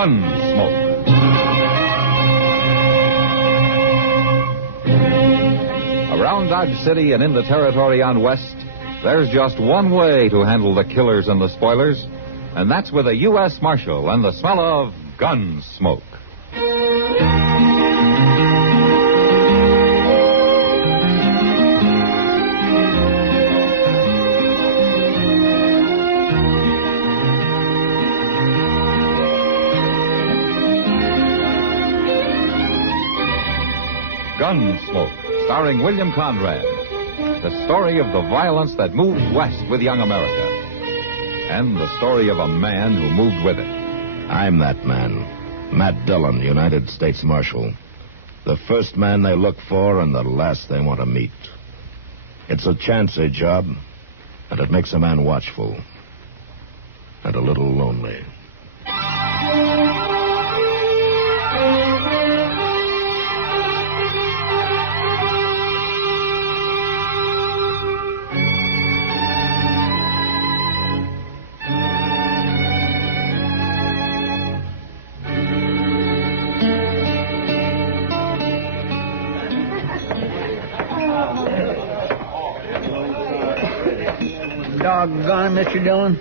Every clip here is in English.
Gunsmoke. Around Dodge City and in the territory on West, there's just one way to handle the killers and the spoilers, and that's with a U.S. Marshal and the smell of Gunsmoke. Gunsmoke, starring William Conrad. The story of the violence that moved west with young America. And the story of a man who moved with it. I'm that man. Matt Dillon, United States Marshal. The first man they look for and the last they want to meet. It's a chancy job, and it makes a man watchful. And a little lonely. Doggone it, Mr. Dillon.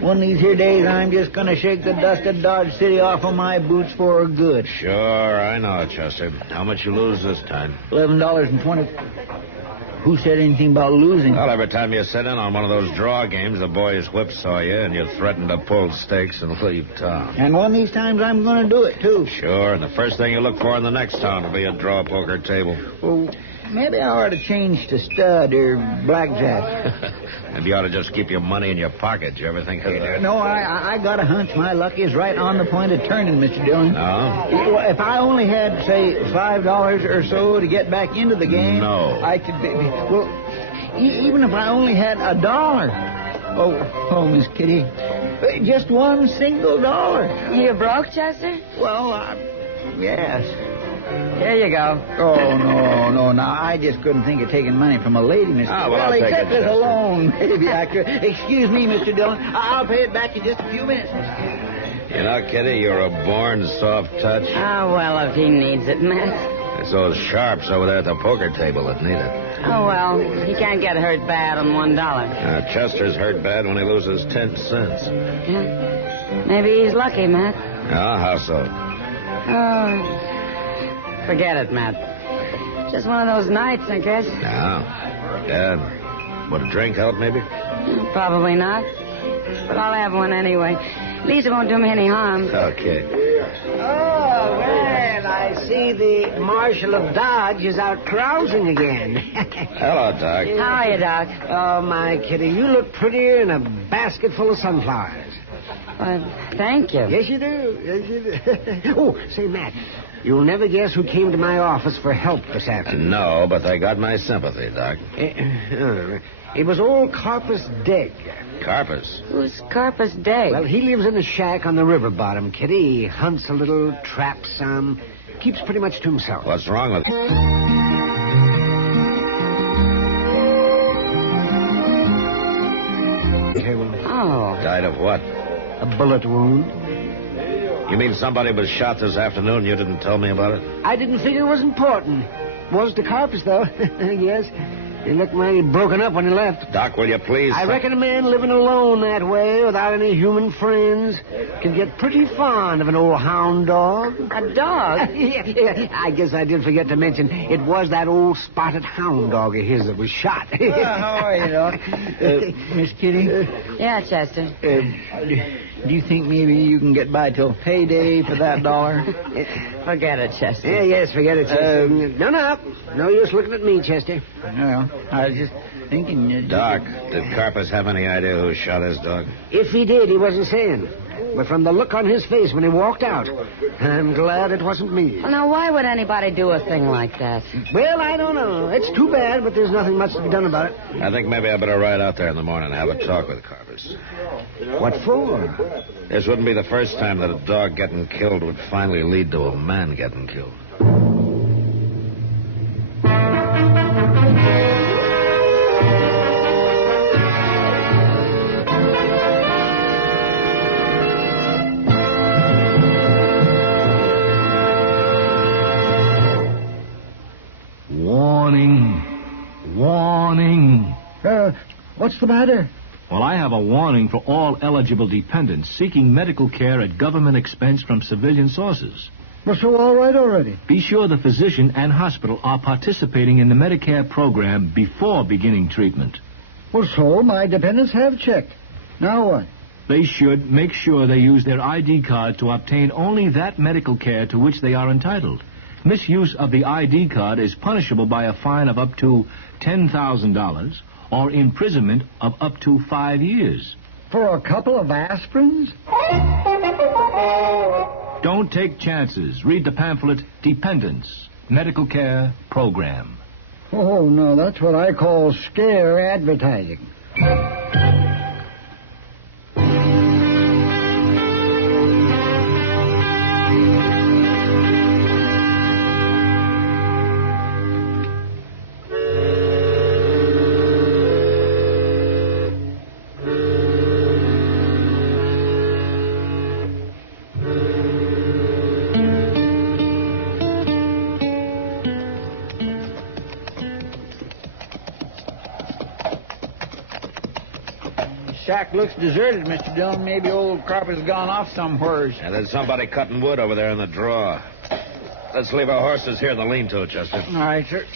One of these here days, I'm just going to shake the dust of Dodge City off of my boots for good. Sure, I know it, Chester. How much you lose this time? $11.20. Who said anything about losing? Well, every time you sit in on one of those draw games, the boys whipsaw you, and you threaten to pull stakes and leave town. And one of these times, I'm going to do it, too. Sure, and the first thing you look for in the next town will be a draw poker table. Well, maybe I ought to change to stud or blackjack. And you ought to just keep your money in your pocket. You ever think of that? No, I got a hunch my luck is right on the point of turning, Mr. Dillon. No? If I only had, say, $5 or so to get back into the game... No. I could... Well, even if I only had $1. Oh, Miss Kitty. Just one single dollar. You broke, Chester? Well, yes. Here you go. Oh, no. Now, I just couldn't think of taking money from a lady, Mr. Well, I'll take except it, as a Chester. loan, maybe I could. Excuse me, Mr. Dillon. I'll pay it back in just a few minutes. You know, Kitty, you're a born soft touch. Well, if he needs it, Matt. It's those sharps over there at the poker table that need it. Oh, well, he can't get hurt bad on $1. Chester's hurt bad when he loses 10 cents. Yeah. Maybe he's lucky, Matt. How so? Forget it, Matt. Just one of those nights, I guess. Yeah. Would a drink help, maybe? Probably not. But I'll have one anyway. At least it won't do me any harm. Okay. Oh, well, I see the Marshal of Dodge is out carousing again. Hello, Doc. How are you, Doc? Oh, my Kitty, you look prettier in a basket full of sunflowers. Thank you. Yes, you do. Yes, you do. Oh, say, Matt, you'll never guess who came to my office for help this afternoon. No, but they got my sympathy, Doc. It was old Carpus Degg. Carpus? Who's Carpus Degg? Well, he lives in a shack on the river bottom, Kitty. He hunts a little, traps some, keeps pretty much to himself. What's wrong with him? Oh. Died of what? A bullet wound. You mean somebody was shot this afternoon and you didn't tell me about it? I didn't figure it was important. Was to Carpus, though. Yes. He looked mighty broken up when he left. Doc, will you please... I reckon a man living alone that way, without any human friends, can get pretty fond of an old hound dog. A dog? Yeah, I guess I did forget to mention, it was that old spotted hound dog of his that was shot. How are you, Doc? Miss Kitty? Yeah, Chester. Do you think maybe you can get by till payday for that $1? Forget it, Chester. Yes, forget it, Chester. No use looking at me, Chester. No, I was just thinking... Doc, did Carpus have any idea who shot his dog? If he did, he wasn't saying. But from the look on his face when he walked out, I'm glad it wasn't me. Well, now, why would anybody do a thing like that? Well, I don't know. It's too bad, but there's nothing much to be done about it. I think maybe I better ride out there in the morning and have a talk with Carpus. What for? This wouldn't be the first time that a dog getting killed would finally lead to a man getting killed. What's the matter? Well, I have a warning for all eligible dependents seeking medical care at government expense from civilian sources. Well, so all right already. Be sure the physician and hospital are participating in the Medicare program before beginning treatment. Well, so my dependents have checked. Now what? They should make sure they use their ID card to obtain only that medical care to which they are entitled. Misuse of the ID card is punishable by a fine of up to $10,000 or imprisonment of up to 5 years. For a couple of aspirins? Don't take chances. Read the pamphlet, Dependents, Medical Care Program. Oh, no, that's what I call scare advertising. Shack looks deserted, Mr. Dillon. Maybe old Carpenter's gone off somewheres. Yeah, there's somebody cutting wood over there in the draw. Let's leave our horses here in the lean-to, Chester. All right, sir.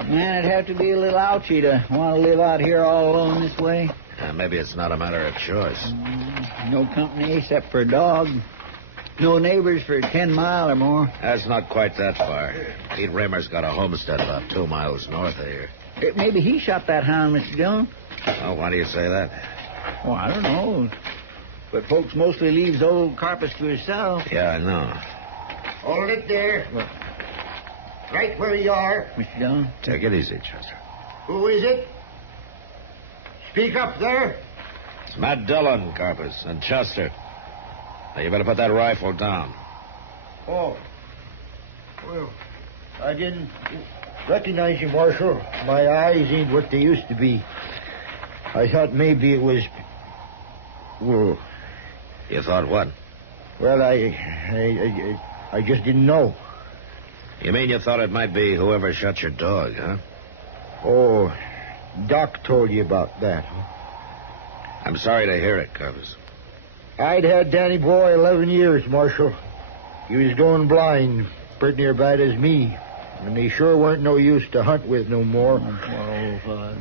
Man, it'd have to be a little ouchy to want to live out here all alone this way. Maybe it's not a matter of choice. No company except for a dog. No neighbors for 10 miles or more. That's not quite that far. Pete Raymer's got a homestead about 2 miles north of here. Maybe he shot that hound, Mr. Dillon. Oh, why do you say that? Oh, I don't know. But folks mostly leaves old Carpus to himself. Yeah, I know. Hold it there. Right where you are. Mr. Dillon? Take it easy, Chester. Who is it? Speak up there. It's Matt Dillon, Carpus, and Chester. Now, you better put that rifle down. Oh. Well, I didn't recognize you, Marshal. My eyes ain't what they used to be. I thought maybe it was... Well... You thought what? Well, I just didn't know. You mean you thought it might be whoever shot your dog, huh? Oh, Doc told you about that, huh? I'm sorry to hear it, Carpus. I'd had Danny Boy 11 years, Marshal. He was going blind, pretty near bad as me. And they sure weren't no use to hunt with no more.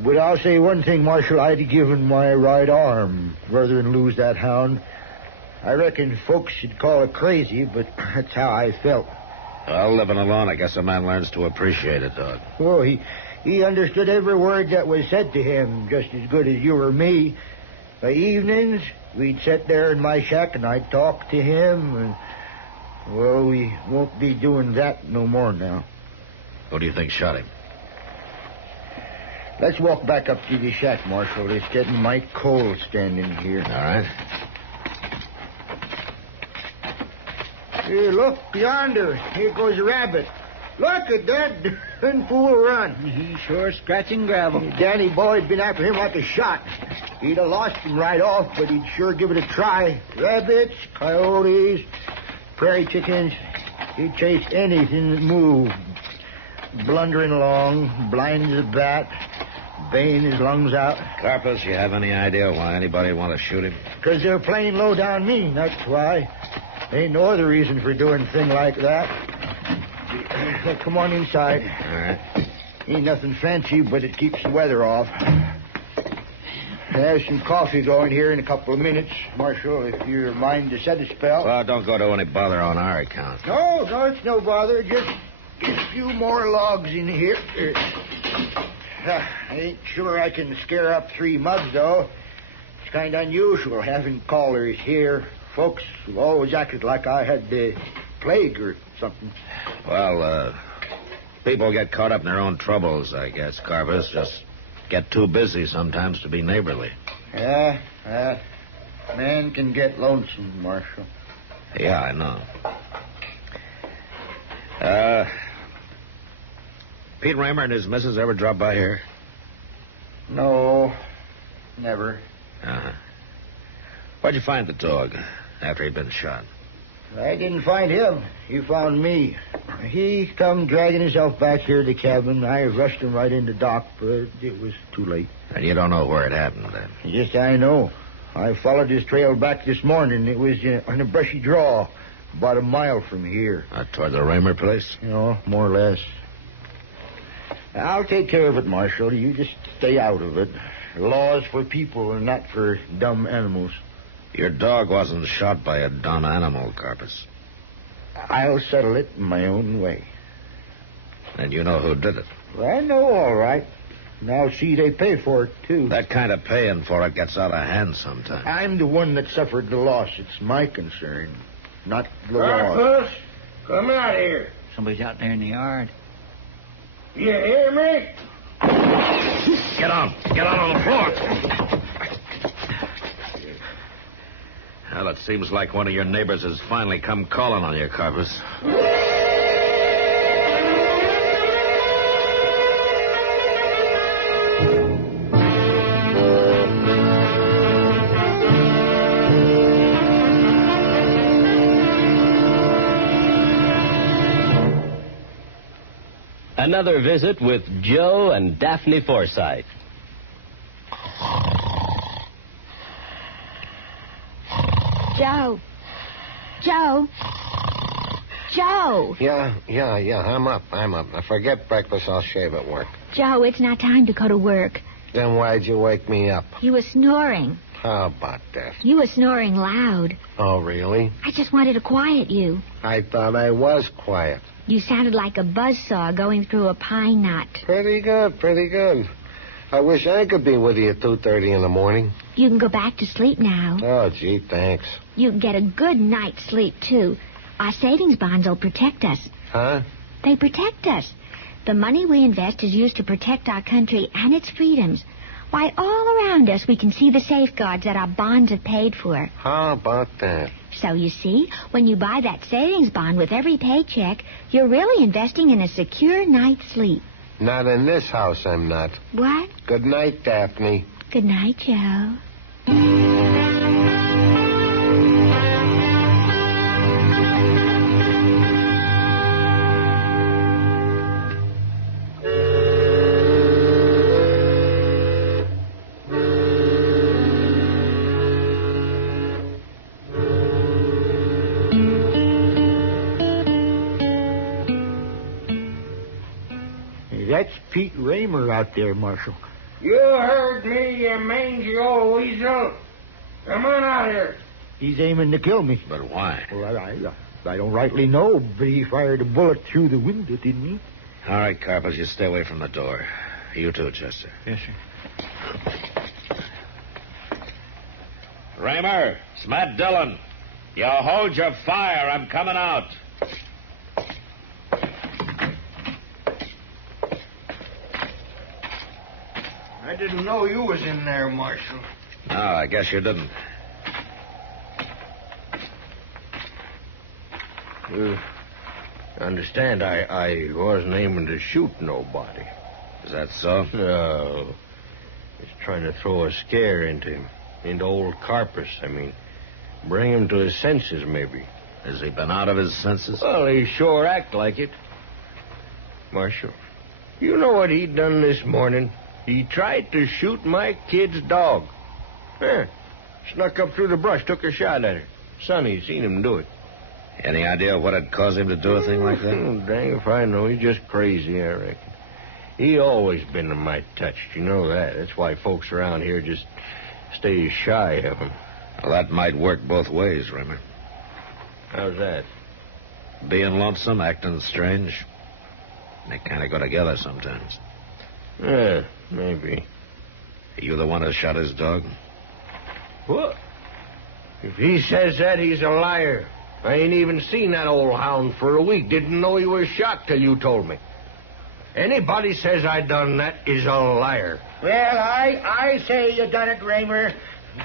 But I'll say one thing, Marshal. I'd given my right arm rather than lose that hound. I reckon folks should call it crazy, but that's how I felt. Well, living alone, I guess a man learns to appreciate it, dog. Oh, he understood every word that was said to him just as good as you or me. By evenings, we'd sit there in my shack and I'd talk to him. And, well, we won't be doing that no more now. Who do you think shot him? Let's walk back up to the shack, Marshal. It's getting mighty cold standing here. All right. Here, look, yonder. Here goes a rabbit. Look at that darn fool run. He's sure scratching gravel. Danny Boy'd been after him like a shot. He'd have lost him right off, but he'd sure give it a try. Rabbits, coyotes, prairie chickens. He'd chase anything that moved. Blundering along, blind as a bat, baying his lungs out. Carpus, you have any idea why anybody want to shoot him? Because they're playing low down mean, that's why. Ain't no other reason for doing a thing like that. Come on inside. All right. Ain't nothing fancy, but it keeps the weather off. There's some coffee going here in a couple of minutes, Marshal, if you're mind to set a spell. Well, don't go to any bother on our account. No, it's no bother. Just a few more logs in here. I ain't sure I can scare up 3 mugs, though. It's kind of unusual having callers here. Folks have always acted like I had the plague or something. Well, people get caught up in their own troubles, I guess, Carpus. Just get too busy sometimes to be neighborly. Yeah, man can get lonesome, Marshal. Yeah, I know. Pete Raymer and his missus ever drop by here? No, never. Uh-huh. Where'd you find the dog after he'd been shot? I didn't find him. He found me. He come dragging himself back here to the cabin. I rushed him right into dock, but it was too late. And you don't know where it happened, then? Yes, I know. I followed his trail back this morning. It was on a brushy draw, about a mile from here. Toward the Raymer place? You know, more or less. I'll take care of it, Marshal. You just stay out of it. Laws for people and not for dumb animals. Your dog wasn't shot by a dumb animal, Carpus. I'll settle it in my own way. And you know who did it? Well, I know, all right. Now, see, they pay for it, too. That kind of paying for it gets out of hand sometimes. I'm the one that suffered the loss. It's my concern, not the law. Carpus, come out here. Somebody's out there in the yard. You hear me? Get on the floor. Well, it seems like one of your neighbors has finally come calling on you, Carpus. Another visit with Joe and Daphne Forsythe. Joe. Joe. Joe. Yeah. I'm up. I forget breakfast. I'll shave at work. Joe, it's not time to go to work. Then why'd you wake me up? You were snoring. How about that? You were snoring loud. Oh, really? I just wanted to quiet you. I thought I was quiet. You sounded like a buzzsaw going through a pine knot. Pretty good. I wish I could be with you at 2:30 in the morning. You can go back to sleep now. Oh, gee, thanks. You can get a good night's sleep, too. Our savings bonds will protect us. Huh? They protect us. The money we invest is used to protect our country and its freedoms. Why, all around us we can see the safeguards that our bonds have paid for. How about that? So you see, when you buy that savings bond with every paycheck, you're really investing in a secure night's sleep. Not in this house, I'm not. What? Good night, Daphne. Good night, Joe. That's Pete Raymer out there, Marshal. You heard me, you mangy old weasel. Come on out here. He's aiming to kill me. But why? Well, I don't rightly know, but he fired a bullet through the window, didn't he? All right, Carpus, you stay away from the door. You too, Chester. Yes, sir. Raymer, it's Matt Dillon. You hold your fire. I'm coming out. I didn't know you was in there, Marshal. No, I guess you didn't. Understand, I wasn't aiming to shoot nobody. Is that so? No. Just trying to throw a scare into him. Into old Carpus, I mean. Bring him to his senses, maybe. Has he been out of his senses? Well, he sure act like it. Marshal, you know what he done this morning? He tried to shoot my kid's dog. Yeah. Snuck up through the brush, took a shot at her. Sonny seen him do it. Any idea what'd cause him to do a thing like that? Oh, dang if I know. He's just crazy, I reckon. He always been a mite touched. You know that. That's why folks around here just stay shy of him. Well, that might work both ways, Raymer. How's that? Being lonesome, acting strange. They kind of go together sometimes. Yeah, maybe. You the one who shot his dog? What? If he says that, he's a liar. I ain't even seen that old hound for a week. Didn't know he was shot till you told me. Anybody says I done that is a liar. Well, I say you done it, Raymer.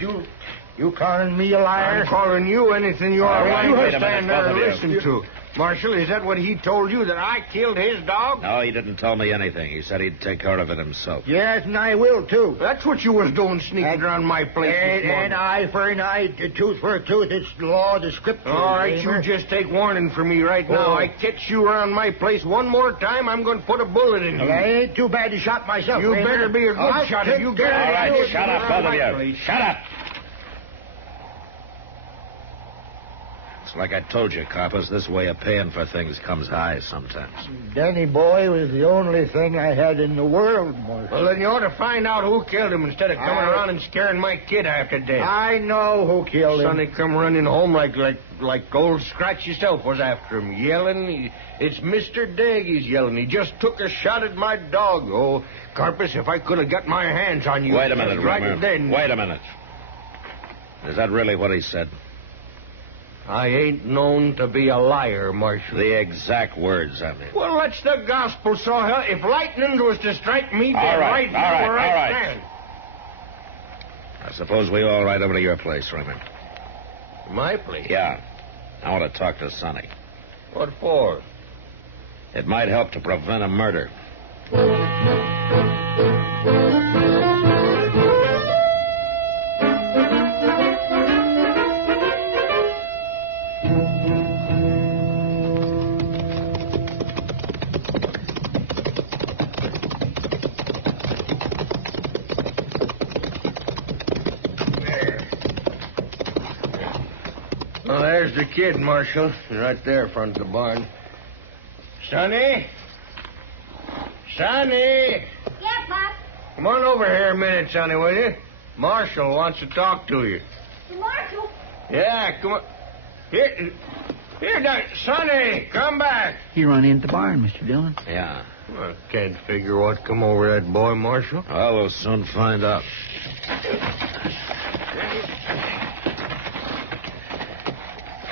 You calling me a liar? I'm calling you anything you are. right, You wait a stand minute, there and both of you. listen to. Marshal, is that what he told you, that I killed his dog? No, he didn't tell me anything. He said he'd take care of it himself. Yes, and I will, too. That's what you was doing, sneaking around my place this morning. An eye for an eye, a tooth for a tooth. It's the law of the scripture. All right, you just take warning from me right now. I catch you around my place one more time, I'm going to put a bullet in you. Well, I ain't too bad to shot myself. You better be a good shot if you get All right, shut up, both of you. Place. Shut up. It's like I told you, Carpus, this way of paying for things comes high sometimes. Danny boy was the only thing I had in the world, Marshal. Well, then you ought to find out who killed him instead of coming around and scaring my kid after death. I know who killed him. Sonny come running home like old Scratch himself was after him, yelling. It's Mr. Digg, he's yelling. He just took a shot at my dog. Oh, Carpus, if I could have got my hands on you. Wait a minute, right Rimmer. then. Wait a minute. Is that really what he said? I ain't known to be a liar, Marshal. The exact words, I mean. Well, that's the gospel, so hell, if lightning was to strike me dead All right. now. I suppose we all ride over to your place, Rimmer. My place? Yeah. I want to talk to Sonny. What for? It might help to prevent a murder. Well, there's the kid, Marshal. Right there in front of the barn. Sonny? Sonny! Yeah, Pop. Come on over here a minute, Sonny, will you? Marshal wants to talk to you. Marshal? Yeah, come on. Here, Sonny, come back. He run into the barn, Mr. Dillon. Yeah. Well, can't figure what come over that boy, Marshal. Well, we'll soon find out.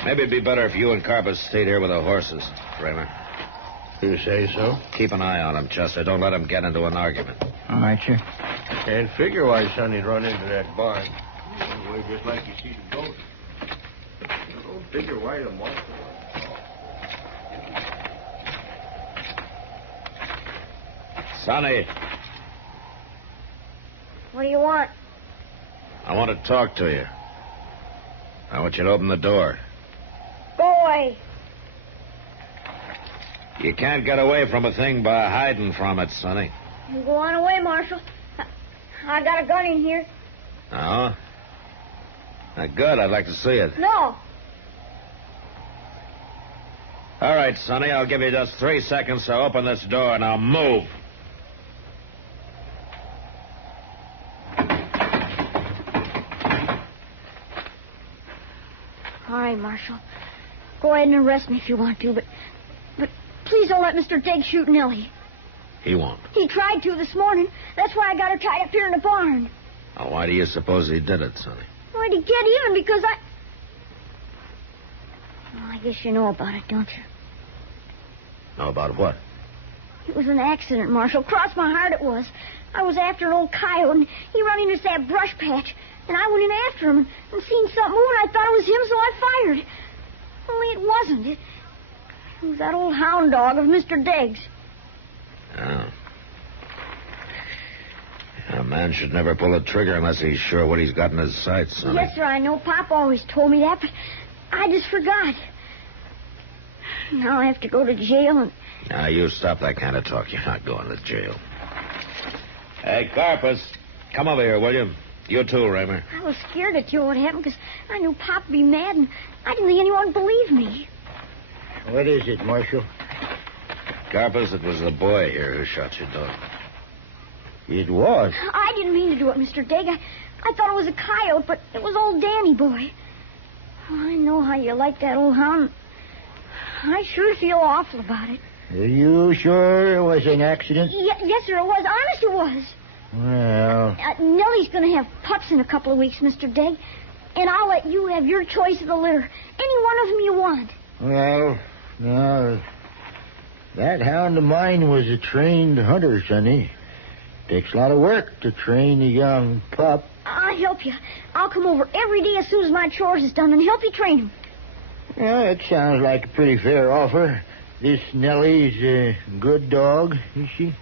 Maybe it'd be better if you and Carpus stayed here with the horses, Kramer. You say so? Keep an eye on him, Chester. Don't let him get into an argument. All right, sir. Can't figure why Sonny'd run into that barn. Anyway, just like you see the goat. Don't figure why the Marshal. Sonny, What do you want? I want to talk to you. I want you to open the door. Go away. You can't get away from a thing by hiding from it, Sonny. You go on away, Marshal. I got a gun in here. Oh? Good. I'd like to see it. No. All right, Sonny. I'll give you just 3 seconds to open this door. Now move. All right, Marshal. Go ahead and arrest me if you want to, but please don't let Mr. Digg shoot Nellie. He won't. He tried to this morning. That's why I got her tied up here in the barn. Now, why do you suppose he did it, Sonny? Why, to get even because I... Well, I guess you know about it, don't you? Know about what? It was an accident, Marshal. Cross my heart it was. I was after an old coyote, and he run into that brush patch. And I went in after him and seen something moving. I thought it was him, so I fired. Only it wasn't. It was that old hound dog of Mr. Digg's. Oh. A man should never pull a trigger unless he's sure what he's got in his sights, Sonny. Yes, sir, I know. Pop always told me that, but I just forgot. Now I have to go to jail and... Now, you stop that kind of talk. You're not going to jail. Hey, Carpus, come over here, will you? You too, Raymer. I was scared that you would happen because I knew Pop would be mad, and I didn't think anyone would believe me. What is it, Marshal? Carpus, it was the boy here who shot your dog. It was? I didn't mean to do it, Mr. Digg. I thought it was a coyote, but it was old Danny boy. Oh, I know how you like that old hound. I sure feel awful about it. Are you sure it was an accident? Yes, sir, it was. Honest, it was. Well... Nellie's going to have pups in a couple of weeks, Mr. Digg. And I'll let you have your choice of the litter. Any one of them you want. Well, no. That hound of mine was a trained hunter, Sonny. Takes a lot of work to train a young pup. I'll help you. I'll come over every day as soon as my chores is done and help you train him. Yeah, it sounds like a pretty fair offer. This Nellie's a good dog, is she?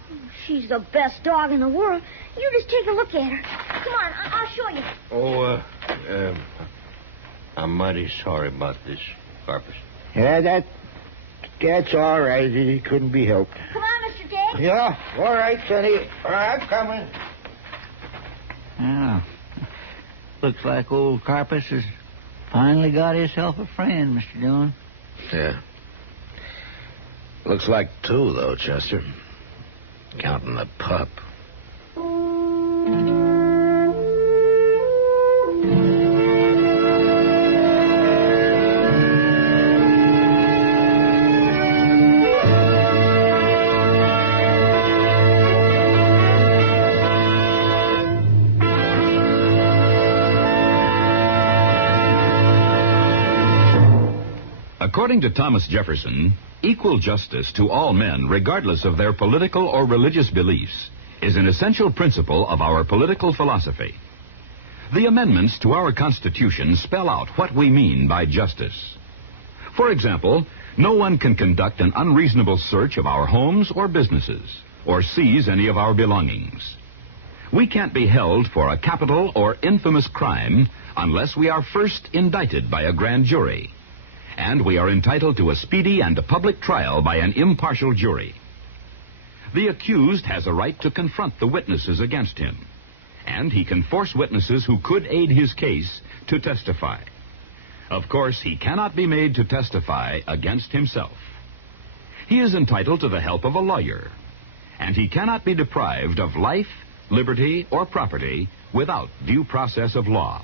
She's the best dog in the world. You just take a look at her. Come on, I'll show you. Oh, I'm mighty sorry about this, Carpus. Yeah, that's all right. It couldn't be helped. Come on, Mr. Dad. Yeah, all right, Sonny. All right, I'm coming. Yeah. Looks like old Carpus has finally got himself a friend, Mr. Dillon. Yeah. Looks like two, though, Chester. Counting the pup. According to Thomas Jefferson, equal justice to all men, regardless of their political or religious beliefs, is an essential principle of our political philosophy. The amendments to our Constitution spell out what we mean by justice. For example, no one can conduct an unreasonable search of our homes or businesses, or seize any of our belongings. We can't be held for a capital or infamous crime unless we are first indicted by a grand jury. And we are entitled to a speedy and a public trial by an impartial jury. The accused has a right to confront the witnesses against him, and he can force witnesses who could aid his case to testify. Of course, he cannot be made to testify against himself. He is entitled to the help of a lawyer, and he cannot be deprived of life, liberty, or property without due process of law.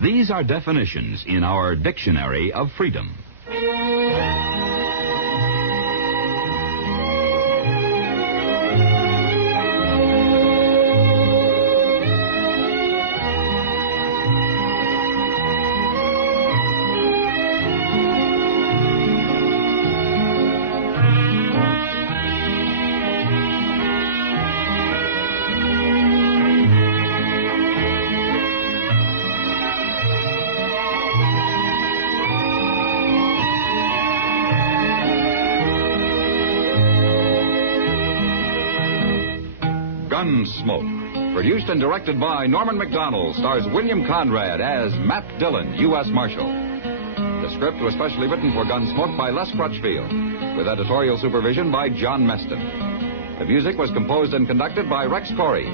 These are definitions in our Dictionary of Freedom. Gunsmoke, produced and directed by Norman Macdonnell, stars William Conrad as Matt Dillon, U.S. Marshal. The script was specially written for Gunsmoke by Les Crutchfield, with editorial supervision by John Meston. The music was composed and conducted by Rex Corey.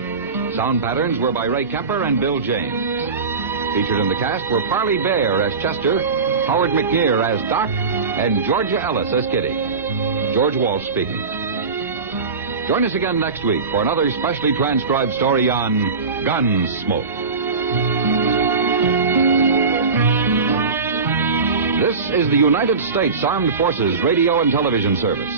Sound patterns were by Ray Kemper and Bill James. Featured in the cast were Parley Bear as Chester, Howard McNear as Doc, and Georgia Ellis as Kitty. George Walsh speaking. Join us again next week for another specially transcribed story on Gunsmoke. This is the United States Armed Forces Radio and Television Service.